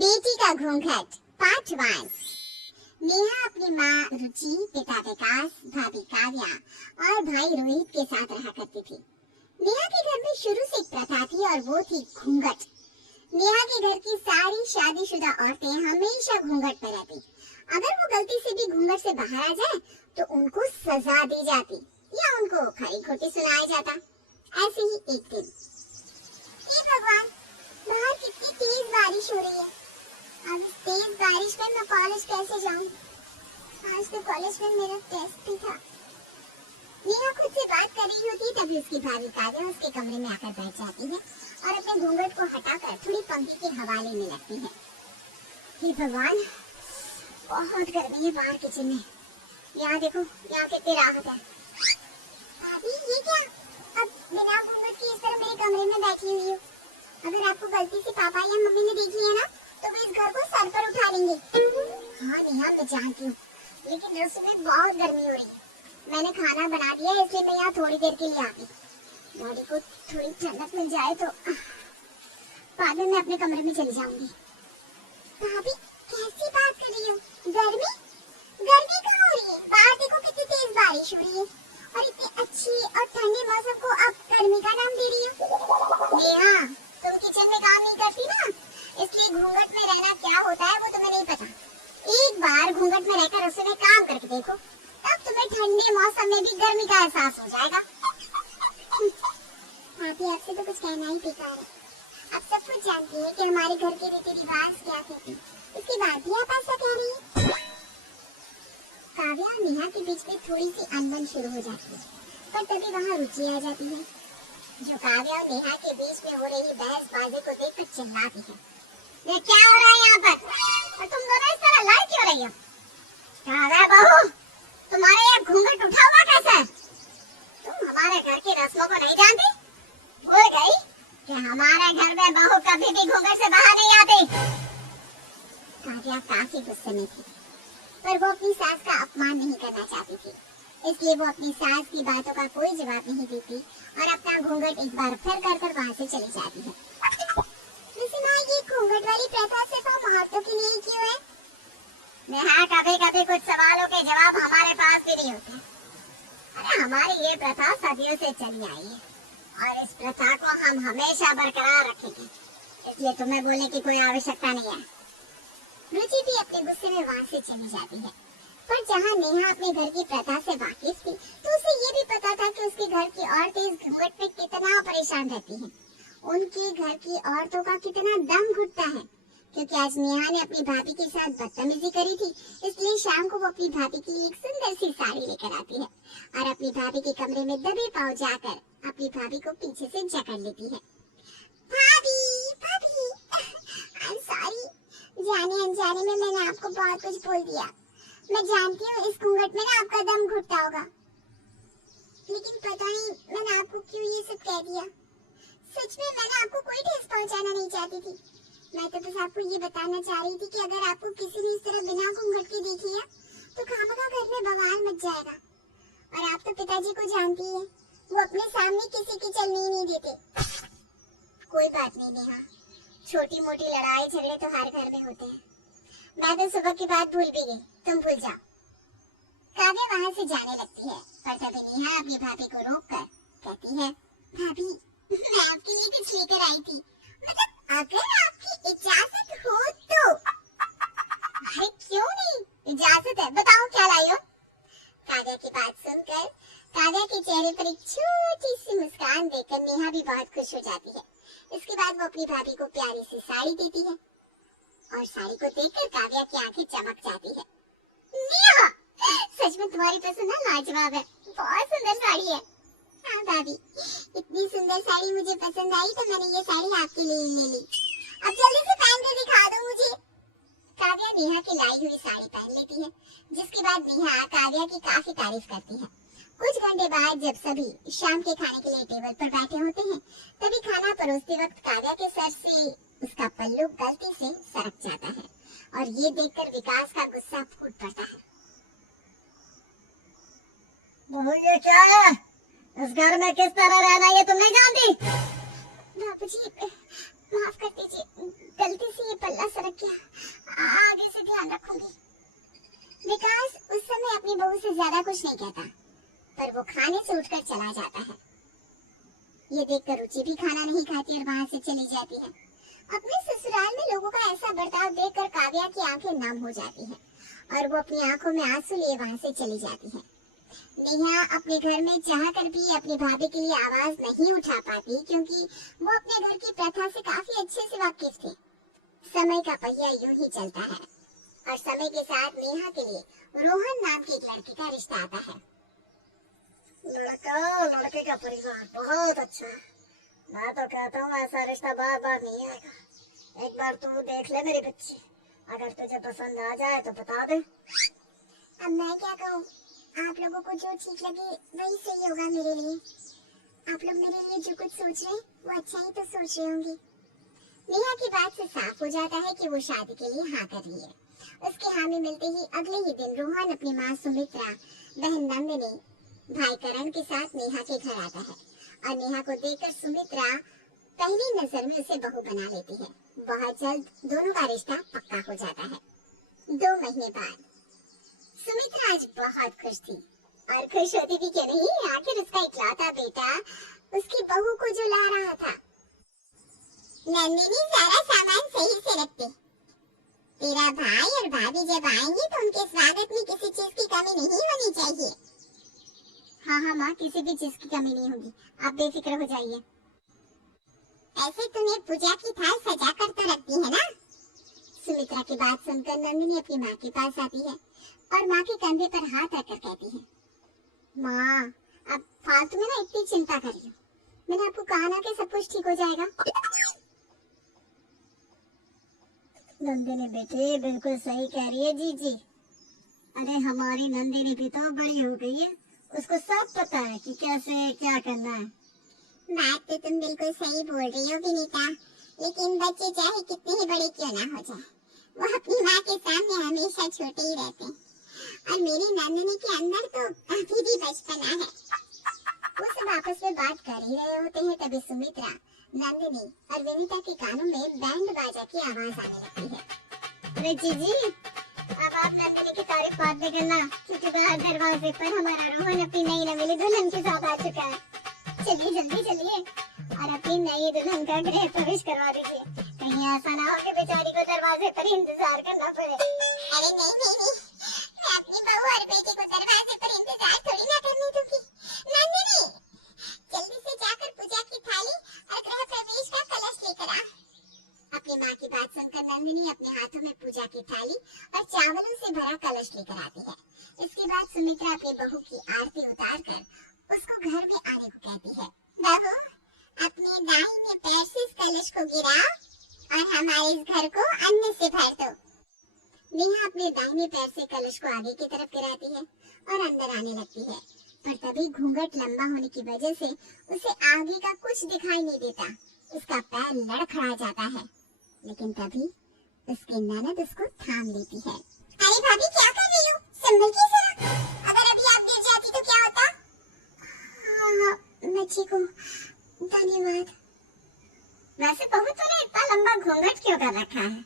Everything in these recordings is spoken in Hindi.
बेटी का घूंघट पार्ट 1। नेहा अपनी माँ रुचि, पिता विकास, भाभी काव्या और भाई रोहित के साथ रहा करती थी। नेहा के घर में शुरू से एक प्रथा थी और वो थी घूंघट। नेहा के घर की सारी शादीशुदा औरतें हमेशा घूंघट में रहती। अगर वो गलती से भी घूंघट से बाहर आ जाए तो उनको सजा दी जाती या उनको खरी खोटी सुनाया जाता। ऐसे ही एक दिन, हे भगवान, बाहर कितनी तेज बारिश हो रही है। अब इस तेज बारिश में मैं कॉलेज कैसे जाऊं? आज तो कॉलेज में मेरा टेस्ट भी था। नेहा खुद से बात कर रही होती है तभी उसकी भाभी काव्या उसके कमरे में आकर बैठ जाती है और अपने घूंघट को हटाकर थोड़ी पंखी के हवा लेने लगती है। हे भगवान, बहुत गर्मी है बाहर किचन में। यहाँ देखो, यहाँ कितनी राहत है। भाभी, ये क्या? अब बिना घूंघट के इस तरह मेरे कमरे में बैठी हुई हो। अगर आपको गलती से पापा या मम्मी ने देख लिया ना तो वे इस घर को सर पर उठा लेंगे। हाँ नेहा, मैं जानती हूँ, लेकिन रसोई में बहुत गर्मी हो रही है। मैंने खाना बना दिया है, इसलिए मैं यहाँ थोड़ी देर के लिए आती। बॉडी को थोड़ी ठंडक मिल जाए तो बाद में मैं अपने कमरे में चली जाऊंगी। भाभी, कैसी बात कर रही हो? गर्मी? गर्मी कहाँ हो रही है? बाहर देखो कितनी तेज बारिश हो रही है और इतनी अच्छी और ठंडे मौसम को आप गर्मी का नाम दे रही हो। नेहा, तुम किचन में काम नहीं करती ना, इसलिए घूंघट में रहना क्या होता है वो तुम्हें नहीं पता। एक बार घूंघट में रहकर रसोई में काम करके देखो, तब तुम्हें ठंडे मौसम में भी गर्मी का एहसास हो जाएगा। भाभी, आपसे तो कुछ कहना ही बेकार है। आप सब कुछ जानती हैं कि हमारे घर के रीति रिवाज क्या थे, इसके बाद भी आप ऐसा कह रही हैं। काव्या और नेहा के बीच में थोड़ी सी अनबन शुरू हो जाती है, पर तभी वहाँ रुचि आ जाती है, जो काव्या और नेहा के बीच में हो रही बहसबाजी को देखकर चिल्लाती है। ये क्या हो रहा है यहाँ पर? और तुम दोनों इस तरह लड़ क्यों रही हो? काव्या बहू, तुम्हारे यहाँ घूंघट उठा हुआ कैसे है? तुम हमारे घर की रस्मों को नहीं जानती? भूल गई कि हमारे घर में बहू कभी भी घूंघट से बाहर नहीं आती। काव्या काफी गुस्से में थी, पर वो अपनी सास का अपमान नहीं करना चाहती थी, इसलिए वो अपनी सास की बातों का कोई जवाब नहीं देती और अपना घूंघट एक बार फिर कर वहाँ से चली जाती है। वैसे माँ, ये घूंघट वाली प्रथा सिर्फ हम औरतों के लिए क्यों है? नेहा, कभी कभी कुछ सवालों के जवाब हमारे पास भी नहीं होते। अरे हमारी ये प्रथा सदियों से चली आई है और इस प्रथा को हम हमेशा बरकरार रखेंगे, इसलिए तुम्हें बोलने की कोई आवश्यकता नहीं है। रुचि भी अपने गुस्से में वहाँ से चली जाती है, पर जहाँ नेहा अपने घर की प्रथा से वाकिफ थी तो उसे ये भी पता था कि उसके घर की औरतें इस घूंघट में कितना परेशान रहती हैं। उनके घर की औरतों का कितना दम घुटता है, क्योंकि आज नेहा ने अपनी भाभी के साथ बदतमीजी करी थी, इसलिए शाम को वो अपनी भाभी के लिए एक सुंदर सी साड़ी लेकर आती है और अपनी भाभी के कमरे में दबे पांव जाकर अपनी भाभी को पीछे से जकड़ लेती है। भाभी, भाभी, आई एम सॉरी, जाने अनजाने में मैंने आपको बहुत कुछ बोल दिया। मैं जानती हूँ इस घूंघट में ना आपका दम घुटता होगा, लेकिन पता नहीं मैंने आपको क्यों ये सब कह दिया। सच में मैंने आपको कोई ठेस पहुंचाना नहीं चाहती थी। मैं तो बस आपको ये बताना चाह रही थी कि अगर आपको किसी ने इस तरह बिना घूंघट के देख लिया तो खामखा घर में बवाल मच जाएगा। और आप तो पिताजी को जानती है, वो अपने सामने किसी की चलने ही नहीं देते। कोई बात नहीं नेहा, छोटी मोटी लड़ाई झगड़े तो हर घर में होते हैं। मैं तो सुबह की बात भूल भी गई, तुम भूल जाओ। काव्या वहाँ से जाने लगती है, पर तभी नेहा अपनी भाभी को रोककर कहती है, भाभी, मैं आपके लिए कुछ लेकर आई थी, मतलब अगर आपकी इजाजत हो तो। अरे क्यों नहीं, इजाजत है, बताओ क्या लाई हो। काव्या की बात सुनकर काव्या के चेहरे पर एक छोटी सी मुस्कान देखकर नेहा भी बहुत खुश हो जाती है। इसके बाद वो अपनी भाभी को प्यारी सी साड़ी देती है और साड़ी को देखकर काव्या की आंखें चमक जाती है। नेहा, सच में तुम्हारी पसंद लाजवाब है, बहुत सुंदर साड़ी है। हाँ भाभी, इतनी सुंदर साड़ी मुझे पसंद आई तो मैंने ये साड़ी आपके लिए ले ली। अब जल्दी से पहन के दिखा दो मुझे। काव्या नेहा की लाई हुई साड़ी पहन लेती है, जिसके बाद नेहा काव्या की काफी तारीफ करती है। कुछ घंटे बाद जब सभी शाम के खाने के लिए टेबल पर बैठे होते हैं, तभी खाना परोसते वक्त काव्या के सर से उसका पल्लू गलती से सरक जाता है और ये देखकर विकास का गुस्सा फूट पड़ता है। बहू, ये क्या है? इस घर में किस तरह रहना ये तुम नहीं जानती? बाबूजी, माफ कर दीजिए, गलती से ये पल्ला सरक गया, आगे से ध्यान रखूंगी। विकास उस समय अपनी बहू से ज्यादा कुछ नहीं कहता, पर वो खाने से उठकर चला जाता है। ये देखकर रुचि भी खाना नहीं खाती और वहां से चली जाती है। अपने ससुराल में लोगों का ऐसा बर्ताव देखकर काव्या की आंखें नम हो जाती हैं और वो अपनी आंखों में आंसू लिए वहां से चली जाती है। नेहा अपने घर में चाहकर भी अपनी भाभी के लिए आवाज नहीं उठा पाती, क्योंकि वो अपने घर की प्रथा से काफी अच्छे से वाकिफ थी। समय का पहिया यूं ही चलता है और समय के साथ नेहा के लिए रोहन नाम के एक लड़के का रिश्ता आता है। लड़का लड़के का परिवार बहुत अच्छा है। मैं तो कहता हूँ ऐसा रिश्ता बार बार नहीं आएगा। एक बार तू देख ले मेरी बच्ची, अगर तुझे पसंद आ जाए तो बता दे। अब मैं क्या कहूँ, आप लोगों को जो ठीक लगे वही सही होगा मेरे लिए। आप लोग मेरे लिए जो कुछ सोच रहे हैं वो अच्छा ही तो सोच रहे होंगे। नेहा की बात से साफ हो जाता है कि वो शादी के लिए हाँ कर रही है। उसके हामी मिलते ही अगले ही दिन रोहन अपनी माँ सुमित्रा, बहन नंदिनी, भाई करण के साथ नेहा के घर आता है और नेहा को देखकर सुमित्रा पहली नजर में उसे बहू बना लेती है। बहुत जल्द दोनों का रिश्ता पक्का हो जाता है। 2 महीने बाद सुमित्रा आज बहुत खुश थी, और खुश होती भी क्यों नहीं, आखिर उसका इकलौता बेटा उसकी बहू को जो ला रहा था। नंदिनी, सारा सामान सही से रखते। तेरा भाई और भाभी जब आएंगे तो उनके स्वागत में किसी चीज की कमी नहीं होनी चाहिए। हाँ हाँ माँ, किसी भी चीज की कमी नहीं होगी, आप बेफिक्र हो जाइए। ऐसे तुम्हें पूजा की थाल सजा कर तो रखती है ना? सुमित्रा की बात सुनकर नंदिनी अपनी माँ के पास आती है और माँ के कंधे पर हाथ रखकर कहती है, माँ अब फालतू में ना इतनी चिंता कर रही हो, मैंने आपको कहा ना कि सब कुछ ठीक हो जाएगा। नंदिनी बेटे बिल्कुल सही कह रही है जीजी। अरे हमारी नंदिनी भी तो बड़ी हो गई है, उसको सब पता है कि कैसे क्या करना है। बात तो तुम बिल्कुल सही बोल रही हो विनीता, लेकिन बच्चे चाहे कितने ही बड़े क्यों ना हो जाए, वो अपनी माँ के सामने हमेशा छोटे ही रहते हैं। और मेरी नंदिनी के अंदर तो अभी भी बचपना है। वो सब आपस में बात कर ही रहे होते हैं, तभी सुमित्रा, नंदिनी और विनीता के कानों में बैंड बाजा की आवाज आने लगती है। अरे जीजी, अब आप नंदिनी की तारीफ बात में करना, क्योंकि बाहर दरवाजे पर हमारा रोहन अपनी नई नवेली दुल्हन के साथ आ चुका है। चलिए जल्दी चलिए और अपनी नई दुल्हन का गृह प्रवेश करवा दीजिए। कहीं ऐसा ना हो कि बेचारी को दरवाजे पर इंतजार करना पड़े। अरे नहीं नहीं नहीं, मैं अपनी बहू और बेटी को दरवाजे पर इंतजार थोड़ी ना करने दूंगी। नंदिनी, जल्दी से जाकर पूजा की थाली और गृह प्रवेश का कलश लेकर आ। अपनी माँ की बात सुनकर नंदिनी अपने हाथों में पूजा की थाली और चावलों से भरा कलश लेकर आती है। इसके बाद सुमित्रा अपनी बहू की आरती उतारकर उसको घर में आने को कहती है। बहू, अपने दाहिने पैर से इस कलश को गिराओ और हमारे इस घर को अन्न से भर दो। नेहा अपने दाहिने पैर से कलश को आगे की तरफ गिराती है और अंदर आने लगती है, पर तभी घूंघट लंबा होने की वजह से उसे आगे का कुछ दिखाई नहीं देता। उसका पैर लड़खड़ा जाता है, लेकिन तभी उसकी ननद उसको थाम लेती है। अरे भाभी, क्या कर रही हो? संभल के जरा, अगर अभी आप गिर जाती तो क्या होता? हाँ, मैं ठीक हूँ, धन्यवाद। वैसे बहू तूने इतना लंबा घूंघट क्यों कर रखा है?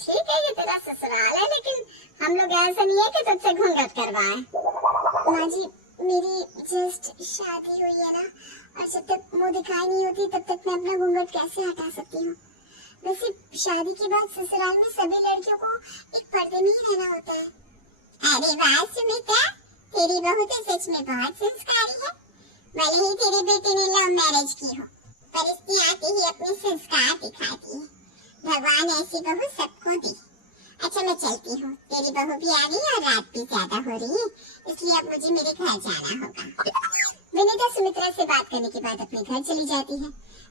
ठीक है ये तेरा ससुराल है, लेकिन हम लोग ऐसा नहीं है कि तुझसे घूंघट करवाए। माँ जी, मेरी जस्ट शादी हुई है ना, और जब तक मुंह दिखाई नहीं होती तब तक मैं अपना घूंघट कैसे हटा सकती हूँ? वैसे शादी के बाद ससुराल में सभी लड़कियों को एक पर्दे में ही रहना होता है। अरे वाह सुमित्रा, तेरी बहू तो सच में बहुत संस्कारी है। भले ही तेरे बेटे ने लव मैरिज की हो, पर इसकी आते ही अपने संस्कार दिखाती है। भगवान ऐसी बहू सबको दी। अच्छा मैं चलती हूँ, तेरी बहू भी आ गई और रात भी ज्यादा हो रही है, इसलिए अब मुझे मेरे घर जाना होगा। विनीता सुमित्रा से बात करने के बाद अपने घर चली जाती है,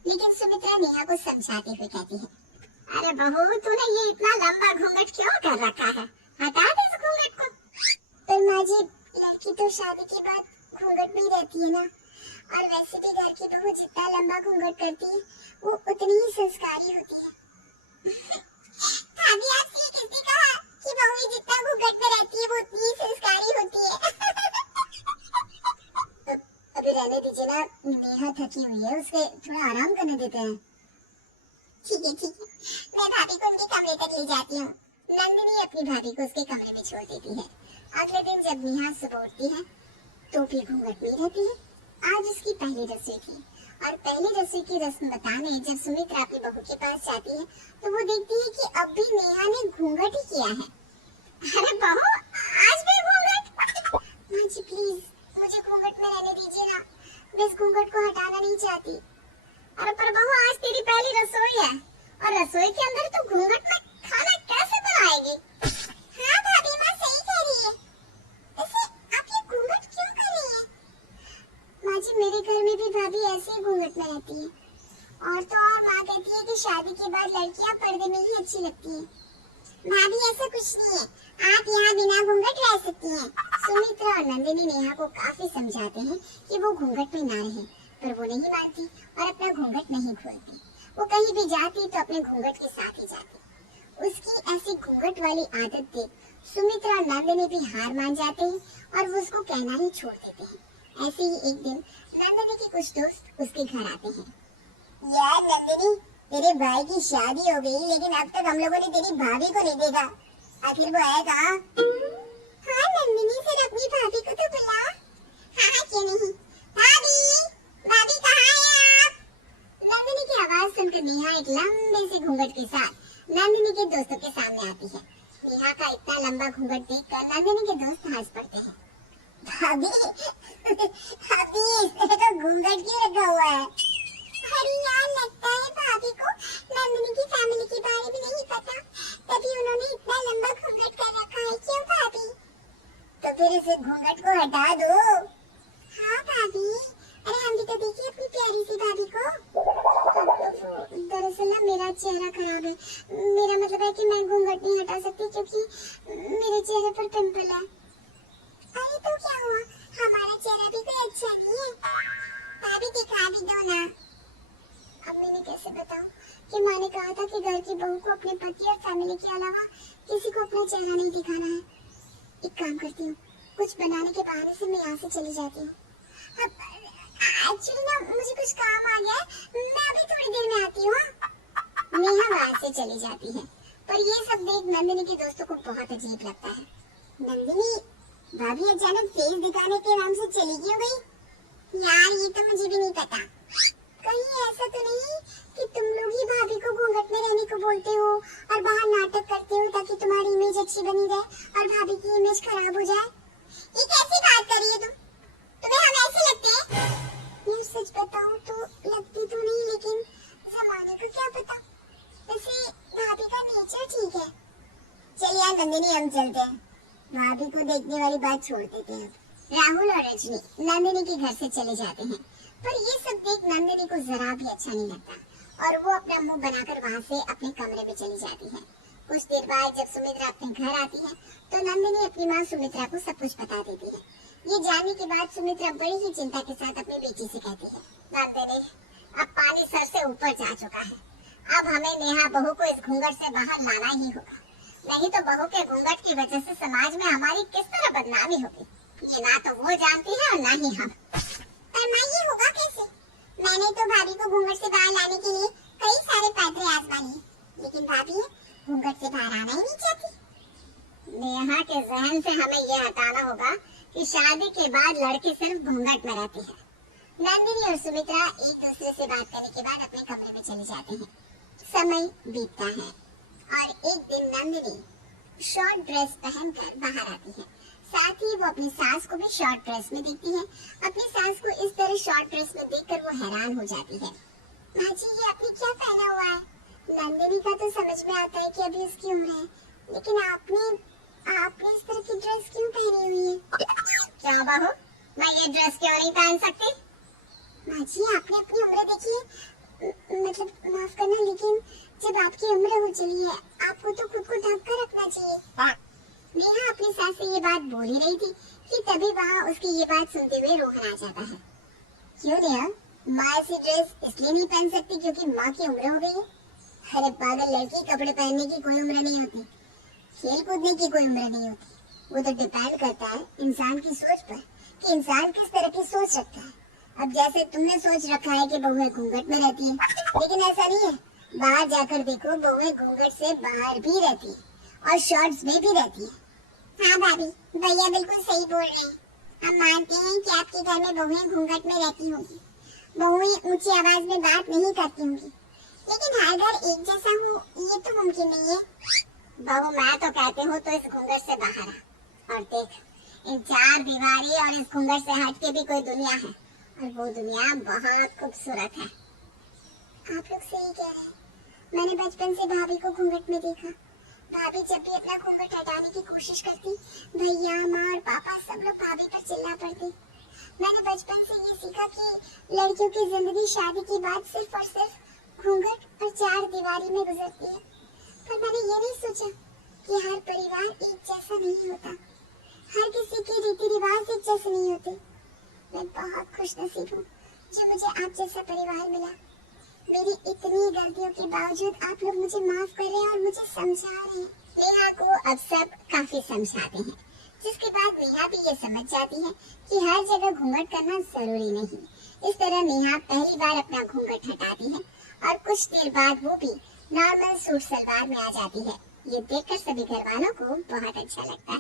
लेकिन सुमित्रा नेहा को समझाते हुए कहती है, अरे बहू तूने ये इतना लंबा घूंघट क्यों कर रखा है? हटा दे इस घूंघट को। पर माँ जी, लड़की तो शादी के बाद घूंघट में ही रहती है ना, और वैसे भी घर की बहू जितना लंबा घूंघट करती है वो उतनी ही संस्कारी होती है। भाभी, आपसे किसने कहा कि बहू जितना घूंघट में रहती है वो उतनी ही संस्कारी होती है? अभी रहने दीजिए ना, नेहा थकी हुई है, उसे थोड़ा आराम करने देते हैं। चली जाती हूँ। नंदिनी अपनी भाभी को उसके कमरे में छोड़ देती है। अगले दिन जब नेहा सुबह उठती है तो भी घूंघट में रहती है। आज उसकी पहली रसोई थी और पहली रसोई की रस्म बताने जब सुमित्रा अपनी बहू के पास जाती है तो वो देखती है कि अब भी नेहा ने घूंघट ही किया है। अरे बहू, आज भी घूंघट? माँ जी प्लीज, मुझे घूंघट में रहने दीजिए ना, मैं इस घूंघट को हटाना नहीं चाहती। अरे पर बहू, आज तेरी पहली रसोई है और रसोई के अंदर तू घूंघट में खाना कैसे बनाएगी? हाँ भाभी, माँ सही कह रही है। वैसे आप ये घूंघट क्यों कर रही है? माँ जी, मेरे घर में भी भाभी ऐसे ही घूंघट में रहती है। और तो और माँ कहती है कि शादी के बाद लड़कियाँ पर्दे में ही अच्छी लगती है। भाभी ऐसा कुछ नहीं है, आप यहाँ बिना घूंघट रह सकती हैं। सुमित्रा और नंदिनी नेहा को काफी समझाते हैं कि वो घूंघट में ना रहे, पर वो नहीं मानती और अपना घूंघट नहीं खोलती। वो कहीं भी जाती तो अपने घूंघट के साथ ही जाती। उसकी ऐसी घूंघट वाली आदत देख सुमित्रा और नंदिनी भी हार मान जाते हैं और वो उसको कहना ही छोड़ देते हैं। ऐसे ही एक दिन नंदिनी के कुछ दोस्त उसके घर आते हैं। यार नंदिनी, तेरे भाई की शादी हो गई लेकिन अब तक हम लोगों ने तेरी भाभी को नहीं देखा, आखिर वो है कहाँ? हाँ नंदिनी, फिर अपनी भाभी को तो बुला। हाँ क्यों नहीं। भाभी, भाभी कहाँ हैं आप? नंदिनी की आवाज सुनकर नेहा एक लंबे से घूंघट के साथ नंदिनी के दोस्तों के सामने आती है। नेहा का इतना लंबा घूंघट देखकर नंदिनी के दोस्त हंस पड़ते हैं। भाभी, भाभी इसने तो घूंघट क्यों रखा हुआ है? अरे यार, लगता है भाभी को नंदिनी की फैमिली के बारे में नहीं पता, तभी उन्होंने इतना लंबा घूंघट कर रखा है। क्यों भाभी? तो फिर इस घूंघट को हटा दो। हाँ भाभी, अरे हम भी तो देखिए अपनी प्यारी सी भाभी को। दरअसल ना मेरा चेहरा खराब है, मेरा मतलब है कि मैं घूंघट नहीं हटा सकती क्योंकि मेरे चेहरे पर पिंपल है। अरे तो क्या हुआ, हमारा चेहरा भी कोई अच्छा नहीं है। भाभी दिखा भी दो ना। अब मैंने कैसे बताऊं कि माँ ने कहा था कि घर की बहू को अपने पति और फैमिली के अलावा किसी को अपना चेहरा नहीं दिखाना है। एक काम करती हूँ, कुछ बनाने के बहाने से मैं यहाँ से चली जाती हूँ। एक्चुअली ना मुझे कुछ काम आ गया है, मैं अभी थोड़ी देर में आती हूँ। नेहा वहाँ से चली जाती है, पर ये सब देख नंदिनी के दोस्तों को बहुत अजीब लगता है। नंदिनी, भाभी अचानक फेस दिखाने के नाम से चली क्यों गई? यार ये तो मुझे भी नहीं पता। कहीं ऐसा तो नहीं कि तुम लोग ही भाभी को घूंघट में रहने को बोलते हो और बाहर नाटक करते हो ताकि तुम्हारी इमेज अच्छी बनी रहे और भाभी की इमेज खराब हो जाए? ये कैसी बात कर रही है तुम? तुम्हें हम ऐसे लगते हैं? यार सच बताऊं तो लगती तो नहीं, लेकिन जमाने को क्या पता। वैसे भाभी का नेचर ठीक है। चलिए यार नंदिनी, हम चलते हैं। भाभी को देखने वाली बात छोड़ देते हैं। राहुल और रजनी नंदिनी के घर से चले जाते हैं, पर ये सब देख नंदिनी को जरा भी अच्छा नहीं लगता और वो अपना मुंह बनाकर वहाँ से अपने कमरे पे चली जाती है। कुछ देर बाद जब सुमित्रा अपने घर आती है तो नंदिनी अपनी माँ सुमित्रा को सब कुछ बता देती है। ये जानने के बाद सुमित्रा बड़ी ही चिंता के साथ अपनी बेटी से कहती है, नंदिनी, अब पानी सर से ऊपर जा चुका है, अब हमें नेहा बहू को इस घूंघट से बाहर लाना ही होगा, नहीं तो बहू के घूंघट की वजह से समाज में हमारी किस तरह बदनामी होगी, ये ना तो वो जानती है और ना ही हम। पर माँ ये होगा कैसे? मैंने तो भाभी को घूंघट से बाहर लाने के लिए कई सारे पैतरे आजमाए, लेकिन भाभी घूंघट से बाहर आना ही नहीं चाहती। नेहा के जहन से हमें यह हटाना होगा कि शादी के बाद लड़के सिर्फ घूंघट में रहती है। नंदिनी और सुमित्रा एक दूसरे से बात करने के बाद अपने कमरे में चले जाते हैं। समय बीतता है और एक दिन नंदिनी शॉर्ट ड्रेस पहनकर बाहर आती है। साथ ही वो अपनी सास को भी शॉर्ट ड्रेस में देखती है। अपनी सास को इस तरह शॉर्ट ड्रेस में देखकर वो हैरान हो जाती है। माँ जी, ये आपने क्या पहना हुआ है? नंदिनी का तो समझ में आता है कि अभी उसकी उम्र है, लेकिन आपने इस तरह की ड्रेस क्यों पहनी हुई है? क्या बहू, मैं ये ड्रेस क्यों नहीं पहन सकती? माँ जी, आपने अपनी उम्र देखी, मतलब माफ करना, लेकिन जब आपकी उम्र हो चली है आपको तो खुद को ढक कर रखना चाहिए। नेहा अपनी सास से ये बात बोल ही रही थी कि तभी वहाँ उसकी ये बात सुनते हुए रोहन आ जाता है। क्यों नेहा, माँ ऐसी ड्रेस इसलिए नहीं पहन सकती क्योंकि माँ की उम्र हो गई है? अरे पागल लड़की, कपड़े पहनने की कोई उम्र नहीं होती, खेल कूदने की कोई उम्र नहीं होती। वो तो डिपेंड करता है इंसान की सोच पर कि इंसान किस तरह की सोच रखता है। अब जैसे तुमने सोच रखा है कि बहू घूंघट में रहती है, लेकिन ऐसा नहीं है। बाहर जाकर देखो, बहुएं घूंघट से बाहर भी रहती है और शॉर्ट्स में भी रहती है। हाँ भाभी, भैया बिल्कुल सही बोल रहे हैं। हम मानते हैं कि आपके घर में बहुएं घूंघट में रहती होंगी, बहुएं ऊंची आवाज में बात नहीं करती होंगी, लेकिन हर घर एक जैसा हो ये तो मुमकिन नहीं है। बहू मैं तो कहती हूँ तो इस घूंघट से बाहर आ और देख, इन चार दीवारी और इस घूंघट से हट के भी कोई दुनिया है और वो दुनिया बहुत खूबसूरत है। आप लोग सही कह रहे हैं। मैंने बचपन से भाभी को घूंघट में देखा। भाभी जब भी अपना घूंघट हटाने की कोशिश करती, भैया, माँ और पापा सब लोग भाभी पर चिल्ला पड़ते। मैंने बचपन से ये सीखा कि लड़कियों की जिंदगी शादी के बाद सिर्फ और सिर्फ घूंघट और चार दीवारी में गुजरती है। पर मैंने ये नहीं सोचा कि हर परिवार एक जैसा नहीं होता, हर किसी के रीति रिवाज एक जैसे नहीं होते। मैं बहुत खुशनसीब हूँ जो मुझे आप जैसा परिवार मिला। मेरी इतनी गलतियों के बावजूद आप लोग मुझे माफ कर रहे हैं और मुझे समझा रहे हैं। नेहा को अब सब काफी समझाते हैं, जिसके बाद नेहा भी ये समझ जाती है कि हर जगह घूंघट करना जरूरी नहीं। इस तरह नेहा पहली बार अपना घूंघट हटाती है और कुछ देर बाद वो भी नॉर्मल सूट सलवार में आ जाती है। ये देखकर सभी घर वालों को बहुत अच्छा लगता है।